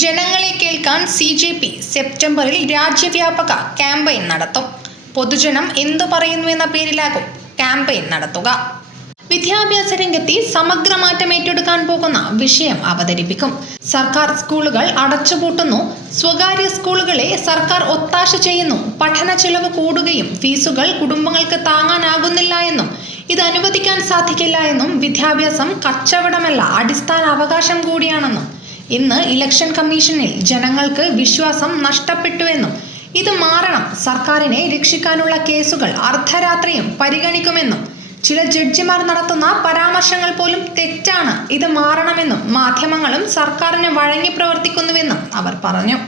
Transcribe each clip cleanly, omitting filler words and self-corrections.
ജനങ്ങളെ കേൾക്കാൻ CJP സെപ്റ്റംബറിൽ രാജ്യവ്യാപക ക്യാമ്പയിൻ നടത്തും. പൊതുജനം എന്തു പറയുന്നുവെന്ന പേരിലാകും ക്യാമ്പയിൻ നടത്തുക. വിദ്യാഭ്യാസ രംഗത്തെ സമഗ്ര മാറ്റം ഏറ്റെടുക്കാൻ പോകുന്ന വിഷയം അവതരിപ്പിക്കും. സർക്കാർ സ്കൂളുകൾ അടച്ചുപൂട്ടുന്നു, സ്വകാര്യ സ്കൂളുകളെ സർക്കാർ ഒത്താശ ചെയ്യുന്നു, പഠന ചെലവ് കൂടുകയും ഫീസുകൾ കുടുംബങ്ങൾക്ക് താങ്ങാനാകുന്നില്ല എന്നും ഇത് അനുവദിക്കാൻ സാധിക്കില്ല എന്നും വിദ്യാഭ്യാസം കച്ചവടമല്ല, അടിസ്ഥാന അവകാശം കൂടിയാണെന്നും ഇന്ന് ഇലക്ഷൻ കമ്മീഷനിൽ ജനങ്ങൾക്ക് വിശ്വാസം നഷ്ടപ്പെട്ടുവെന്നും ഇത് മാറണം, സർക്കാരിനെ രക്ഷിക്കാനുള്ള കേസുകൾ അർദ്ധരാത്രിയും പരിഗണിക്കുമെന്നും ചില ജഡ്ജിമാർ നടത്തുന്ന പരാമർശങ്ങൾ പോലും തെറ്റാണ്, ഇത് മാറണമെന്നും മാധ്യമങ്ങളും സർക്കാരിന് വഴങ്ങി പ്രവർത്തിക്കുന്നുവെന്നും അവർ പറഞ്ഞു.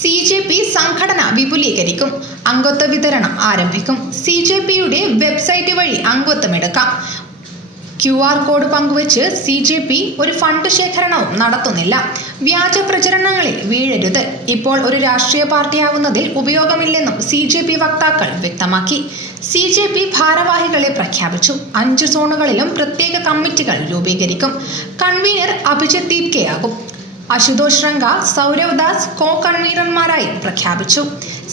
CJP സംഘടന വിപുലീകരിക്കും, അംഗത്വ വിതരണം ആരംഭിക്കും. CJPയുടെ വെബ്സൈറ്റ് വഴി അംഗത്വമെടുക്കാം. QR കോഡ് പങ്കുവച്ച് CJP ഒരു ഫണ്ട് ശേഖരണവും നടത്തുന്നില്ല. വ്യാജ പ്രചരണങ്ങളിൽ വീഴരുത്. ഇപ്പോൾ ഒരു രാഷ്ട്രീയ പാർട്ടിയാകുന്നതിൽ ഉപയോഗമില്ലെന്നും CJP വക്താക്കൾ വ്യക്തമാക്കി. CJP ഭാരവാഹികളെ പ്രഖ്യാപിച്ചു. 5 സോണുകളിലും പ്രത്യേക കമ്മിറ്റികൾ രൂപീകരിക്കും. കൺവീനർ അഭിജിത് ദീപ്കെ ആകും. അശുതോഷ് റംഗ, സൗരവ് ദാസ് കോ കൺവീനർമാരായി പ്രഖ്യാപിച്ചു.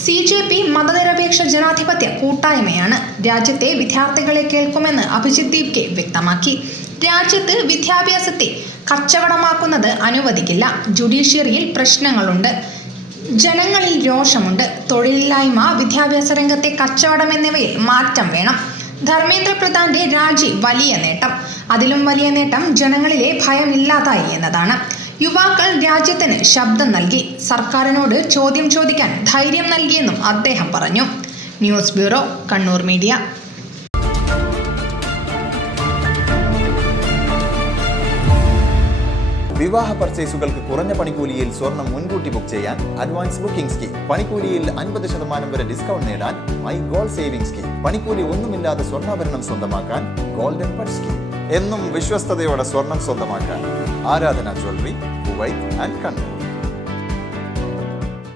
CJP മതനിരപേക്ഷ ജനാധിപത്യ കൂട്ടായ്മയാണ്. രാജ്യത്തെ വിദ്യാർത്ഥികളെ കേൾക്കുമെന്ന് അഭിജിത് ദീപ്കെ വ്യക്തമാക്കി. രാജ്യത്ത് വിദ്യാഭ്യാസത്തെ കച്ചവടമാക്കുന്നത് അനുവദിക്കില്ല. ജുഡീഷ്യറിയിൽ പ്രശ്നങ്ങളുണ്ട്, ജനങ്ങളിൽ രോഷമുണ്ട്. തൊഴിലില്ലായ്മ, വിദ്യാഭ്യാസ രംഗത്തെ കച്ചവടം എന്നിവയിൽ മാറ്റം വേണം. ധർമ്മേന്ദ്ര പ്രധാന്റെ രാജി വലിയ നേട്ടം. അതിലും വലിയ നേട്ടം ജനങ്ങളിലെ ഭയമില്ലാതായി എന്നതാണ്. യുവാക്കൾ രാജ്യത്തിന് ശബ്ദം നൽകി, സർക്കാരിനോട് ചോദ്യം ചോദിക്കാൻ ധൈര്യം നൽകിയെന്നും അദ്ദേഹം പറഞ്ഞു. News bureau, Kannur media. വിവാഹ പർച്ചേസുകൾക്ക് കുറഞ്ഞ പണിക്കൂലിയിൽ സ്വർണം മുൻകൂട്ടി ബുക്ക് ചെയ്യാൻ അഡ്വാൻസ് ബുക്കിംഗ് സ്കീം. പണിക്കൂലിയിൽ 50% വരെ ഡിസ്കൗണ്ട് നേടാൻ മൈ ഗോൾഡ് സേവിംഗ് സ്കീം. പണിക്കൂലി ഒന്നുമില്ലാതെ സ്വർണ്ണാഭരണം സ്വന്തമാക്കാൻ ഗോൾഡൻ പട്ട് സ്കീം. എന്നും വിശ്വസ്തയോടെ സ്വർണം സ്വന്തമാക്കാൻ ആരാധന ജ്വല്ലറി, കുവൈറ്റ് ആൻഡ് കണ്ണൂർ.